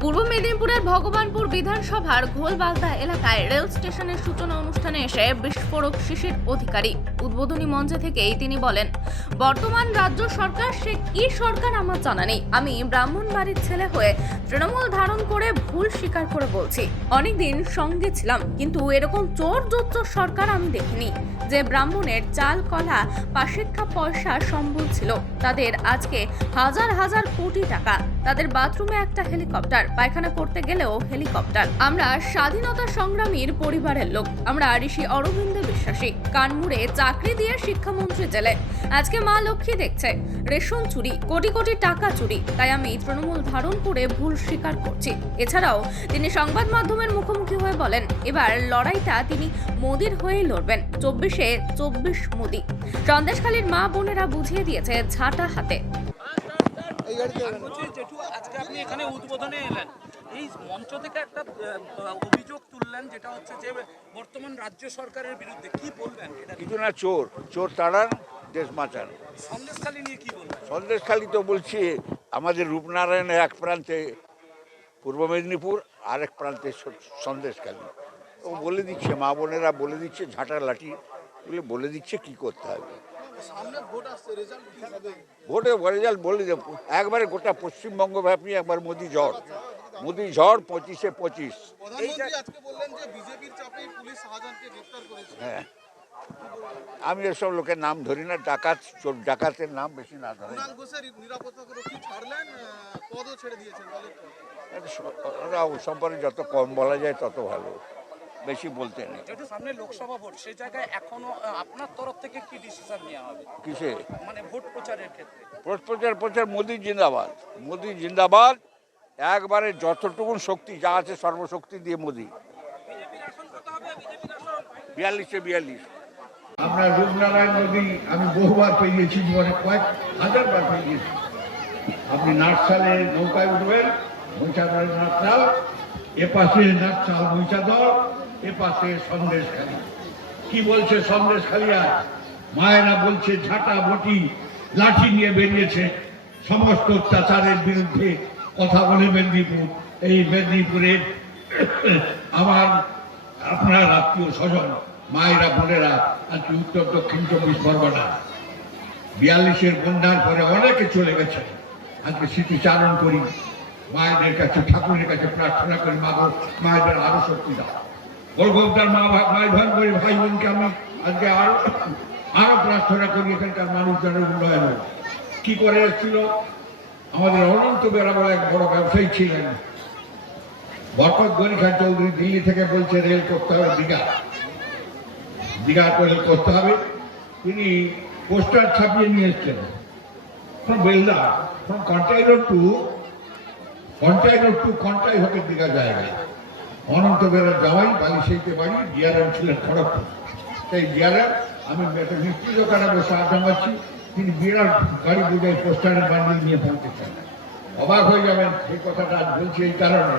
পূর্ব মেদিনীপুরের ভগবানপুর বিধানসভার ঘোলবাগদা এলাকায় রেল স্টেশনের সূচনা অনুষ্ঠানে এসে বিস্ফোরক শিশির অধিকারী। উদ্বোধনী মঞ্চে থেকেই তিনি বলেন, বর্তমান রাজ্য সরকার, সে কি সরকার আমার জানা নেই। আমি ব্রাহ্মণ বাড়ির ছেলে হয়ে তৃণমূল ধারণ করে ভুল স্বীকার করে বলছি। অনেকদিন সঙ্গে ছিলাম, কিন্তু এরকম চোর জোচ্চর সরকার আমি দেখিনি। যে ব্রাহ্মণের চাল, কলা পাশিক্ষা পয়সা সম্বল ছিল, তাদের আজকে হাজার হাজার কোটি টাকা। তাদের বাথরুমে একটা হেলিকপ্টার পায়খানা করতে গেলেও হেলিকপ্টার। আমরা স্বাধীনতা সংগ্রামীর পরিবারের লোক। আমরা ঋষি অরবিন্দ বিশ্বাসী। কানমুড়ে চাকরি দিয়ে শিক্ষামন্ত্রী জেলে। আজকে মা লক্ষ্মী দেখছে, রেশন চুরি, কোটি কোটি টাকা চুরি। তাই আমি তৃণমূল ধারণ করে ভুল স্বীকার করছি। এছাড়াও তিনি সংবাদ মাধ্যমের মুখোমুখি হয়ে বলেন, এবার লড়াইটা তিনি মোদির হয়েই লড়বেন। চব্বিশে চব্বিশ মোদি। সন্দেশখালীর মা বোনেরা বুঝিয়ে দিয়েছে, ঝাঁটা হাতে। আজকে আপনি এখানে উদ্বোধনে এলেন। এই মঞ্চ থেকে একটা অভিযোগ তুললেন যেটা হচ্ছে যে বর্তমান রাজ্য সরকারের বিরুদ্ধে। কি বলবেন কিছু না চোর। চোর তাড়ান দেশ বাঁচান। সন্দেশখালী নিয়ে কি বলবেন? সন্দেশখালী তো বলছি আমাদের রূপনারায়ণের এক প্রান্তে পূর্ব মেদিনীপুর আরেক প্রান্তে সন্দেশখালী। ও বলে দিচ্ছে মা বোনেরা বলে দিচ্ছে ঝাঁটা লাঠি এগুলো বলে দিচ্ছে কি করতে হবে। ভোটে রেজাল্ট বলে দেব। একবারে গোটা পশ্চিমবঙ্গ ব্যাপী একবার মোদি ঝড়। মোদি ঝড় পঁচিশে পঁচিশ। হ্যাঁ। আমি এসব লোকের নাম ধরি না ডাকাত চোর ডাকাতের নাম বেশি না ধরে। সম্পর্কে যত কম বলা যায় তত ভালো। বেশি বলতে নেই। যেহেতু সামনে লোকসভা ভোট সেই জায়গায় এখনও আপনার তরফ থেকে কি ডিসিশন নেওয়া হবে? কিসে? মানে ভোট প্রচারের ক্ষেত্রে। প্রচ- প্রচার প্রচার মোদি জিন্দাবাদ। মোদি জিন্দাবাদ একবারে যতটুকু শক্তি যা আছে সর্বশক্তি দিয়ে মোদি। বিয়াল্লিশে বিয়াল্লিশ। আপনার রূপনারায়ণ নদী আমি বহুবার পেরিয়েছি জীবনে কয়েক হাজারবার পেরিয়েছি। আপনি নাটসালে নৌকায় উঠবেন মহিষাদলের নাটসাল এ পাশে নাটসাল মহিষাদল এ সন্দেশ সন্দেশখালী। কি বলছে সন্দেশখালী আর? মায়েরা বলছে, ঝাঁটা বটি, লাঠি নিয়ে বেরিয়েছে। সমস্ত অত্যাচারের বিরুদ্ধে কথা বলে মেদিনীপুর। এই মেদিনীপুরে আমার আপনার আত্মীয় স্বজন, মায়েরা, বোনেরা, আজকে উত্তর, দক্ষিণ চব্বিশ পরগনা, বিয়াল্লিশের বন্যার পরে অনেকে চলে গেছে। আজকে স্মৃতিচারণ করি। মায়েদের কাছে, ঠাকুরের কাছে প্রার্থনা করি মা মায়েদের আরও শক্তি দাও। গোলগোপদার মা ভাই ভাই বোনকে আমি আজকে আরও আরও প্রার্থনা করি এখানকার মানুষজনের উন্নয়ন কি করে এসেছিল? আমাদের অনন্ত এক বড় ব্যবসায়ী ছিলেন। বরকত খান চৌধুরী দিল্লি থেকে বলছে, রেল করতে হবে দীঘা দীঘা করে করতে হবে। তিনি পোস্টার ছাপিয়ে নিয়ে এসছেন। From Belda from Contai road to Contai road to Contai হতে দীঘা জায়গা। অনন্ত বেড়ার যাওয়াই বালি সেইতে বাড়ি ডিআরএম ছিলেন খড়গপুর। সেই ডিআরএম আমি একটা মিস্ত্রি দোকানে বসে আড্ডা মারছি তিনি বিরাট গাড়ি বুঝাই পোস্টারের বান্ডিল নিয়ে পৌঁছেছেন অবাক হয়ে যাবেন সেই কথাটা আজ বলছি এই কারণে।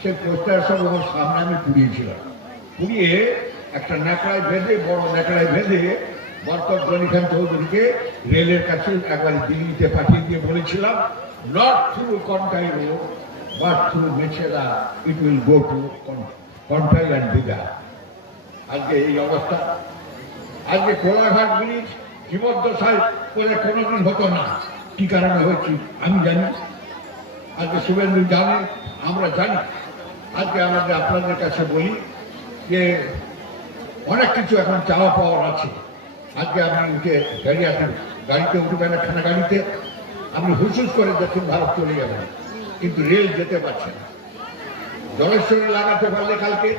সেই পোস্টার সব আমার সামনে আমি পুড়িয়েছিলাম। পুড়িয়ে একটা ন্যাকড়ায় বেঁধে, বড় ন্যাকড়ায় বেঁধে বরকত গনি চৌধুরীকে রেলের কাছে একবার দিল্লিতে পাঠিয়ে দিয়ে বলেছিলাম not through Contai road but through Mecheda it will go to Contai and Digha আজকে এই অবস্থা। আজকে কোলাঘাট ব্রিজ জীবদ্দশায় করে কোনোদিন হতো না। কি কারণে হয়েছে, আমি জানি। আজকে শুভেন্দু জানে, আমরা জানি। আজকে আমাদের আপনাদের কাছে বলি যে, অনেক কিছু এখন চাওয়া পাওয়ার আছে। আজকে আপনি উঠে গাড়ি আসেন। গাড়িতে উঠবেন একখানা গাড়িতে আপনি হুসুস করে দক্ষিণ ভারত চলে যাবেন। কিন্তু রেল যেতে পারছে না। জলেশ্বরে লাগাতে পারলে কালকে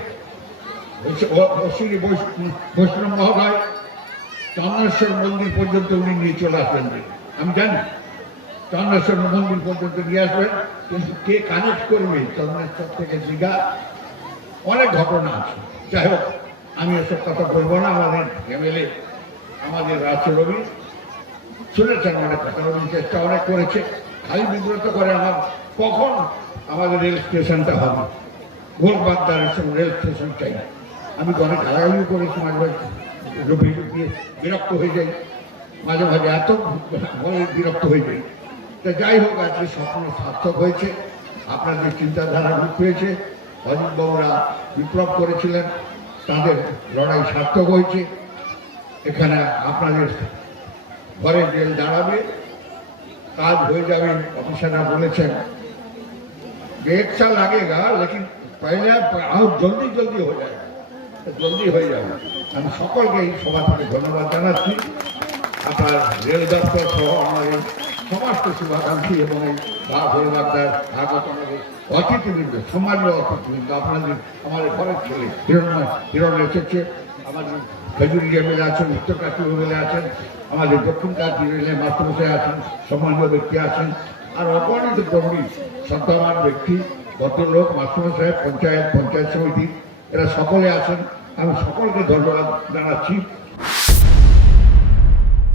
বৈষ্ণব মহোদয় চন্দ্রেশ্বর মন্দির পর্যন্ত উনি নিয়ে চলে আসবেন। আমি জানি চন্দ্রেশ্বর মন্দির পর্যন্ত নিয়ে আসবেন, কিন্তু কে কানেক্ট করবে চন্দ্রেশ্বর থেকে দীঘা? অনেক ঘটনা আছে। যাই হোক, আমি এসব কথা বলব না। আমাদের এমএলএ আমাদের আছে রবি শুনেছেন অনেক কথা চেষ্টা অনেক করেছে। খালি বিব্রত করে আমার কখন আমাদের রেল স্টেশনটা হবে? ঘোরবাগদার এসব রেল স্টেশন চাই। আমি অনেক গালাগালিও করেছি মাঝে মাঝে। বিরক্ত হয়ে যাই। মাঝে মাঝে এত বিরক্ত হয়ে যাই। তা যাই হোক, আজকে স্বপ্ন সার্থক হয়েছে। আপনাদের চিন্তাধারা রূপ পেয়েছে। অজিতবাবুরা বিপ্লব করেছিলেন। তাদের লড়াই সার্থক হয়েছে। এখানে আপনাদের ঘরে জেল দাঁড়াবে। কাজ হয়ে যাবে, অফিসাররা বলেছেন। एक साल लगेगा लेकिन पहले और जल्दी जल्दी हो जाएगा জলদি হয়ে যাবে আমি সকলকে এই সভা থেকে ধন্যবাদ জানাচ্ছি আপনার রেল দপ্তর সহ আমাদের সমস্ত শুভাকাঙ্ক্ষী এবং এই লাভ হয়ে বাগদার আগত আমাদের অতিথিবৃন্দ সম্মানীয় অতিথিবৃন্দ আপনাদের আমাদের ঘরের ছেলে হিরণময় হিরণ এসেছে আমাদের খেজুরি এমএলএ আছেন উত্তর কাশ্মীর এমএলএ আছেন আমাদের দক্ষিণ কাশ্মীর এমএলএ মাস্টারমশাই আছেন সম্মানীয় ব্যক্তি আছেন আর অপমানিত কর্মী সন্তান ব্যক্তি ভদ্রলোক মাস্টারমশাই পঞ্চায়েত পঞ্চায়েত সমিতি এরা সকলে আছেন। আমি সকলকে ধন্যবাদ জানাচ্ছি।